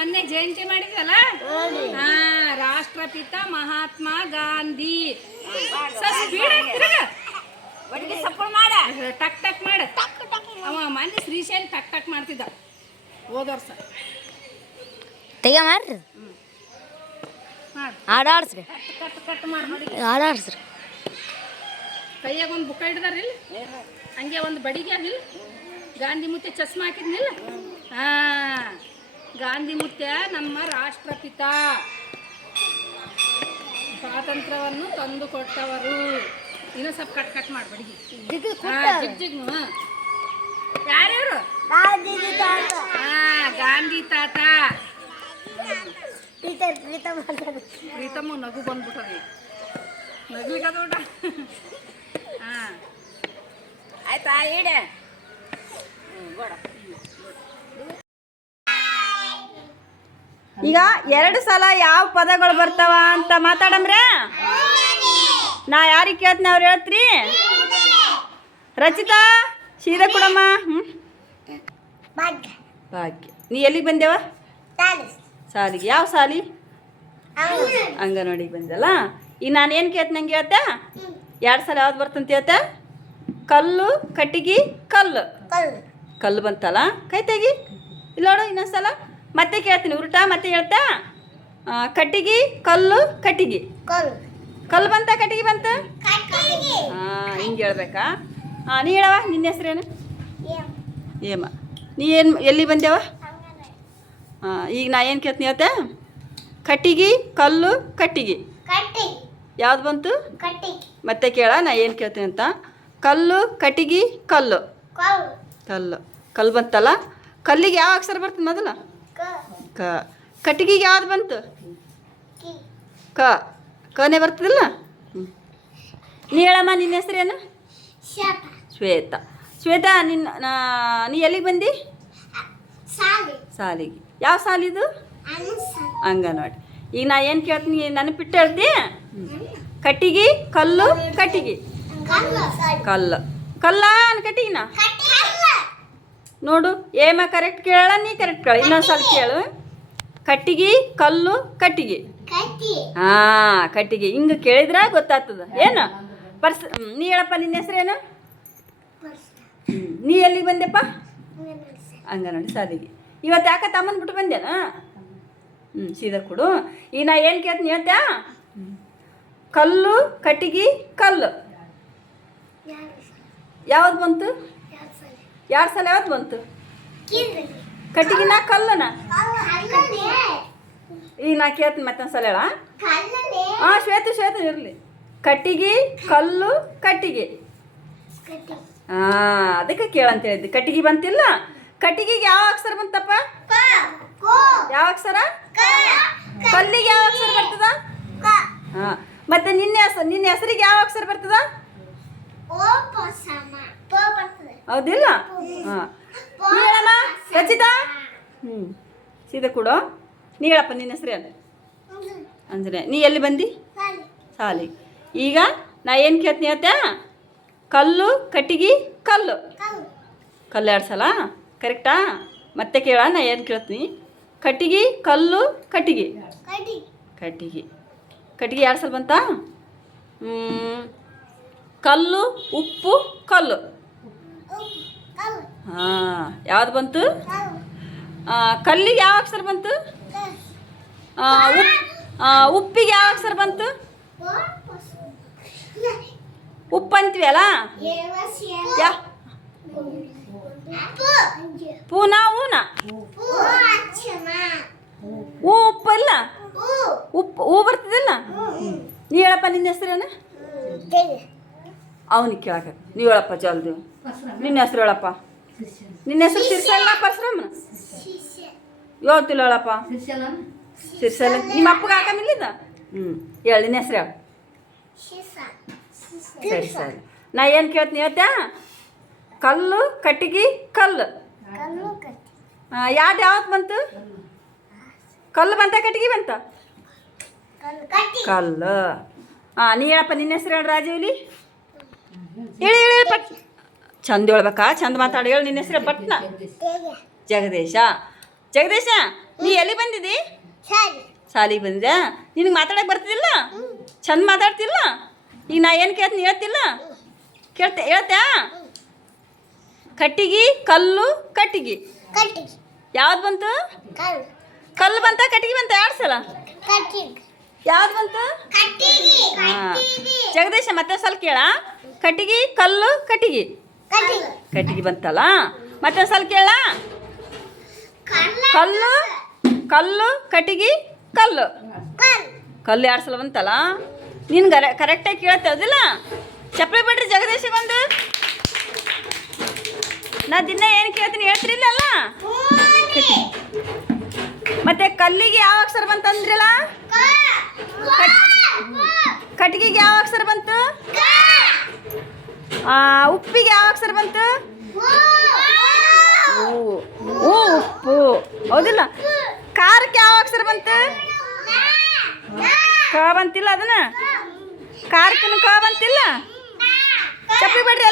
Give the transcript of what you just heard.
ಮೊನ್ನೆ ಜಯಂತಿ ಮಾಡಿದ್ವಲ್ಲ ರಾಷ್ಟ್ರಪಿತ ಮಹಾತ್ಮ ಗಾಂಧಿ ಟಕ್ ಟಕ್ ಮಾಡ ಅವ ಮೊನ್ನೆ ಶ್ರೀಶೈಲ್ ಟಕ್ ಟಕ್ ಮಾಡ್ತಿದ್ದ ಹೋದ ವರ್ಷ ತೆಗ ಮಾಡ್ರಿ ಆಡಾಡ್ಸ್ರಿ ಕಟ್ ಕಟ್ ಮಾಡಿ ಆಡಾಡ್ಸ್ರಿ ಕೈಯಾಗ ಒಂದು ಬುಕ್ಕ ಹಿಡ್ದಾರಿಲ್ಲ ಹಂಗೆ ಒಂದು ಬಡಿಗೆ ಅದಿಲ್ಲ ಗಾಂಧಿ ಮುತ್ಯ ಚಸ್ಮಾ ಹಾಕಿದ್ನಿಲ್ಲ ಗಾಂಧಿ ಮುತ್ಯ ನಮ್ಮ ರಾಷ್ಟ್ರಪಿತ ಸ್ವಾತಂತ್ರ್ಯವನ್ನು ತಂದುಕೊಟ್ಟವರು ಇನ್ನೂ ಸ್ವಲ್ಪ ಕಟ್ ಕಟ್ ಮಾಡಿ ಬಡಿಗೆ ಜಿಗ್ ಯಾರ್ಯಾರು ಗಾಂಧಿ ತಾತ ಪ್ರೀತಮ್ಮ ನಗು ಬಂದ್ಬಿಟ್ಟದೆ ನಗ್ಲಿಕ್ಕದ ಆಯ್ತಾ ಇಡ ಈಗ 2 ಸಲ ಯಾವ ಪದಗಳು ಬರ್ತಾವ ಅಂತ ಮಾತಾಡಮ್ರೆ. ನಾ ಯಾರಿಗೆ ಕೇಳ್ತೀನಿ ಅವ್ರು ಹೇಳ್ತ್ರಿ. ರಚಿತಾ ಸೀದಾ ಕೊಡಮ್ಮ. ಭಾಗ್ಯ ನೀ ಎಲ್ಲಿಗೆ ಬಂದೇವ? ಸಾಲಿಗೆ. ಯಾವ ಸಾಲಿ? ಅಂಗನವಾಡಿಗೆ ಬಂದಲ್ಲ. ಈಗ ನಾನು ಏನು ಕೇಳ್ತೀನಿ ನಂಗೆ ಹೇಳ್ತಾ 2 ಸಲ ಯಾವ್ದು ಬರ್ತಂತ ಹೇಳ್ತಾ? ಕಲ್ಲು ಕಟ್ಟಿಗೆ ಕಲ್ಲು. ಕಲ್ಲು ಬಂತಲ್ಲ, ಕೈ ತೆಗಿ. ಇಲ್ಲ ನೋಡು ಇನ್ನೊಂದ್ಸಲ ಮತ್ತೆ ಕೇಳ್ತೀನಿ ಉಲ್ಟಾ ಮತ್ತೆ ಹೇಳ್ತಾ. ಕಟ್ಟಿಗೆ ಕಲ್ಲು ಕಟ್ಟಿಗೆ ಕಲ್ಲು ಬಂತ ಕಟ್ಟಿಗೆ ಬಂತ? ಹಿಂಗೆ ಹೇಳ್ಬೇಕಾ? ನೀ ಹೇಳವ ನಿನ್ನ ಹೆಸ್ರೇನು? ಏಮ. ನೀ ಏನು ಎಲ್ಲಿ ಬಂದೇವ? ಈಗ ನಾ ಏನು ಕೇಳ್ತೀನಿ ಹೇಳ್ತಾ? ಕಟ್ಟಿಗೆ ಕಲ್ಲು ಕಟ್ಟಿಗೆ ಯಾವ್ದು ಬಂತು? ಮತ್ತೆ ಕೇಳ ನಾ ಏನು ಕೇಳ್ತೀನಿ ಅಂತ. ಕಲ್ಲು ಕಟ್ಟಿಗೆ ಕಲ್ಲು ಕಲ್ಲು ಕಲ್ಲು ಬಂತಲ್ಲ. ಕಲ್ಲಿಗೆ ಯಾವ ಅಕ್ಷರ ಬರ್ತದೆ ಮೊದಲ? ಕ. ಕಟ್ಟಿಗೆಗೆ ಯಾವ್ದು ಬಂತು? ಕನೇ ಬರ್ತದಿಲ್ಲ. ನೀ ಹೇಳಮ್ಮ ನಿನ್ನ ಹೆಸರೇನು? ಶ್ವೇತಾ. ಶ್ವೇತಾ ನೀ ಎಲ್ಲಿಗೆ ಬಂದು? ಸಾಲಿಗೆ. ಯಾವ ಸಾಲಿದು? ಅಂಗನವಾಡಿ. ಈಗ ನಾ ಏನು ಕೇಳ್ತೀನಿ ನೆನಪಿಟ್ಟು ಹೇಳ್ತಿ. ಕಟ್ಟಿಗೆ ಕಲ್ಲು ಕಟ್ಟಿಗೆ ಕಲ್ಲು ಕಲ್ಲ ಕಟ್ಟಿಗಿನ ನೋಡು. ಏಮ ಕರೆಕ್ಟ್ ಕೇಳ, ನೀ ಕರೆಕ್ಟ್ ಕೇಳ. ಇನ್ನೊಂದ್ಸಲ ಕೇಳು. ಕಟ್ಟಿಗೆ ಕಲ್ಲು ಕಟ್ಟಿಗೆ. ಕಟ್ಟಿಗೆ ಹಿಂಗೆ ಕೇಳಿದ್ರೆ ಗೊತ್ತಾಗ್ತದ ಏನು? ನೀ ಹೇಳಪ್ಪ ನಿನ್ನ ಹೆಸರೇನು? ನೀ ಎಲ್ಲಿಗೆ ಬಂದೆಪ್ಪ? ಅಂಗನವಾಡಿ ಸಾಲಿಗೆ. ಇವತ್ತು ಯಾಕೆ ತಮ್ಮನ ಬಿಟ್ಟು ಬಂದೇನಾ? ಸೀದಾ ಕೊಡು. ಈಗ ನಾ ಏನು ಕೇಳ್ತೀನಿ ಹೇಳ್ತಾ? ಕಲ್ಲು ಕಟ್ಟಿಗೆ ಕಲ್ಲು ಯಾವ್ದು ಬಂತು? 2 ಸಲ ಯಾವ್ದು ಬಂತು? ಕಟ್ಟಿಗಿನ ಕಲ್ಲನ? ಈಗ ನಾ ಕೇಳ್ತೀನಿ ಮತ್ತೊಂದು ಸಲ ಹೇಳ. ಶ್ವೇತ ಇರಲಿ. ಕಟ್ಟಿಗೆ ಕಲ್ಲು ಕಟ್ಟಿಗೆ ಅದಕ್ಕೆ ಕೇಳಂತ ಹೇಳಿದ್ದೆ. ಕಟ್ಟಿಗೆ ಬಂತಿಲ್ಲ. ಕಟ್ಟಿಗೆಗೆ ಯಾವ ಅಕ್ಷರ ಬಂತಪ್ಪ? ಯಾವ ಅಕ್ಷರ? ಕಲ್ಲಿಗೆ ಯಾವ ಅಕ್ಷರ ಬರ್ತದ? ಮತ್ತೆ ನಿನ್ನ ಹೆಸರಿಗೆ ಯಾವ ಅಕ್ಷರ ಬರ್ತದ? ಹೌದಿಲ್ಲ? ನೀ ಹೇಳಮ್ಮ ರಚಿತಾ. ಸೀದಾ ಕೊಡು. ನೀ ಹೇಳಪ್ಪ ನಿನ್ನ ಹೆಸರೇನು? ಅಂದ್ರೆ ನೀ ಎಲ್ಲಿ ಬಂದು? ಸಾಲಿಗೆ. ಈಗ ನಾ ಏನು ಕೇಳ್ತೀನಿ ಹೇಳ್ತಾ? ಕಲ್ಲು ಕಟ್ಟಿಗೆ ಕಲ್ಲು ಕಲ್ಲು 2 ಸಲ ಕರೆಕ್ಟಾ? ಮತ್ತೆ ಕೇಳ ನಾ ಏನು ಕೇಳ್ತೀನಿ. ಕಟ್ಟಿಗೆ ಕಲ್ಲು ಕಟ್ಟಿಗೆ ಕಟ್ಟಿಗೆ 2 ಸಲ ಬಂತಾ? ಕಲ್ಲು ಉಪ್ಪು ಕಲ್ಲು ಯಾವ್ದು ಬಂತು? ಕಲ್ಲಿಗೆ ಯಾವ ಅಕ್ಷರ ಬಂತು? ಉಪ್ಪಿಗೆ ಯಾವ ಅಕ್ಷರ ಬಂತು? ಉಪ್ಪು ಅಂತೀವಿ ಅಲ್ಲ. ಪೂನಾ ಊನ ಉಪ್ಪು ಇಲ್ಲ. ಉಪ್ಪು ಬರ್ತದಿಲ್ಲ. ನೀ ಹೇಳಪ್ಪ ನಿನ್ನ ಹೆಸರೇನು? ಅವನಿಗೆ ಕೇಳಕ. ನೀವು ಹೇಳಪ್ಪ ಜಲ್ದಿ. ನಿನ್ನ ಹೆಸರು ಹೇಳಪ್ಪ. ನಿನ್ನ ಹೆಸರು ಸಿರ್ಸಲ್ಲ ಪರಶುರಾಮನ? ಯಾವತ್ತಿಲ್ಲ ಹೇಳಪ್ಪ. ಸಿರ್ಸಲ್ಲ. ನಿಮ್ಮ ಅಪ್ಪಗೆ ಹಾಕಮಿಲ್ಲಿದ? ಹೇಳಿ ನಿನ್ನ ಹೆಸರು ಹೇಳು. ಸರಿ ನಾ ಏನು ಕೇಳ್ತೀನಿ ಹೇಳ್ತಾ? ಕಲ್ಲು ಕಟ್ಟಿಗೆ ಕಲ್ಲು ಯಾವ್ದು ಬಂತು? ಕಲ್ಲು ಬಂತ ಕಟ್ಟಿಗೆ ಬಂತ? ಕಲ್ಲು. ನೀ ಹೇಳಪ್ಪ ನಿನ್ನ ಹೆಸರು ಹೇಳಿ. ರಾಜೀವ್ಲಿ ಹೇಳಿ ಪಟ್. ಚಂದ ಹೇಳ್ಬೇಕಾ? ಚಂದ ಮಾತಾಡಿ ಹೇಳಿ ನಿನ್ನ ಹೆಸರು ಪಟ್ನ. ಜಗದೀಶ. ನೀ ಎಲ್ಲಿ ಬಂದಿದ್ದಿ? ಸಾಲಿಗೆ ಬಂದಿದ್ಯಾ? ನಿನಗೆ ಮಾತಾಡಕ್ಕೆ ಬರ್ತಿದ್ದಿಲ್ಲ? ಚಂದ ಮಾತಾಡ್ತಿಲ್ಲ? ಈಗ ನಾ ಏನು ಕೇಳ್ತೀನಿ ಹೇಳ್ತಿಲ್ಲ? ಹೇಳ್ತ್ಯಾ? ಕಟ್ಟಿಗೆ ಕಲ್ಲು ಕಟ್ಟಿಗೆ ಯಾವ್ದು ಬಂತು? ಕಲ್ಲು ಬಂತ ಕಟ್ಟಿಗೆ ಬಂತ? ಎರಡು ಸಲ ಯಾವ್ದು ಬಂತು? ಹಾಂ ಜಗದೀಶ ಮತ್ತೆ ಸಲ ಕೇಳ. ಕಟ್ಟಿಗೆ ಕಲ್ಲು ಕಟ್ಟಿಗೆ ಕಟ್ಟಿಗೆ ಬಂತಲ್ಲ. ಮತ್ತೆ ಸಲ ಕೇಳ. ಕಲ್ಲು ಕಲ್ಲು ಕಟ್ಟಿಗೆ ಕಲ್ಲು ಕಲ್ಲು ಎರಡು ಸಲ ಬಂತಲ್ಲ. ನೀನು ಕರೆಕ್ಟಾಗಿ ಕೇಳ್ತೇವದಿಲ್ಲ? ಚಪ್ಪಲಿ ಬಿಡ್ರಿ ಜಗದೀಶಿಗೆ ಒಂದು. ನಾ ದಿನ ಏನು ಕೇಳ್ತೀನಿ ಹೇಳ್ತಿರಿಲ್ಲ ಅಲ್ಲ? ಮತ್ತೆ ಕಲ್ಲಿಗೆ ಯಾವ ಅಕ್ಷರ ಬಂತು ಅಂದ್ರಲ್ಲ? ಕಟ್ಟಿಗೆಗೆ ಯಾವ ಅಕ್ಷರ ಬಂತು? ಉಪ್ಪಿಗೆ ಯಾವ ಅಕ್ಷರ ಬಂತು? ಉಪ್ಪು ಹೌದಿಲ್ಲ? ಖಾರಕ್ಕೆ ಯಾವ ಅಕ್ಷರ ಬಂತು? ಕ ಬಂತಿಲ್ಲ ಅದನ್ನ? ಖಾರಕ್ಕೂ ಕ ಬಂತಿಲ್ಲ? ಚಪ್ಪಲಿ ಬಿಡ್ರಿ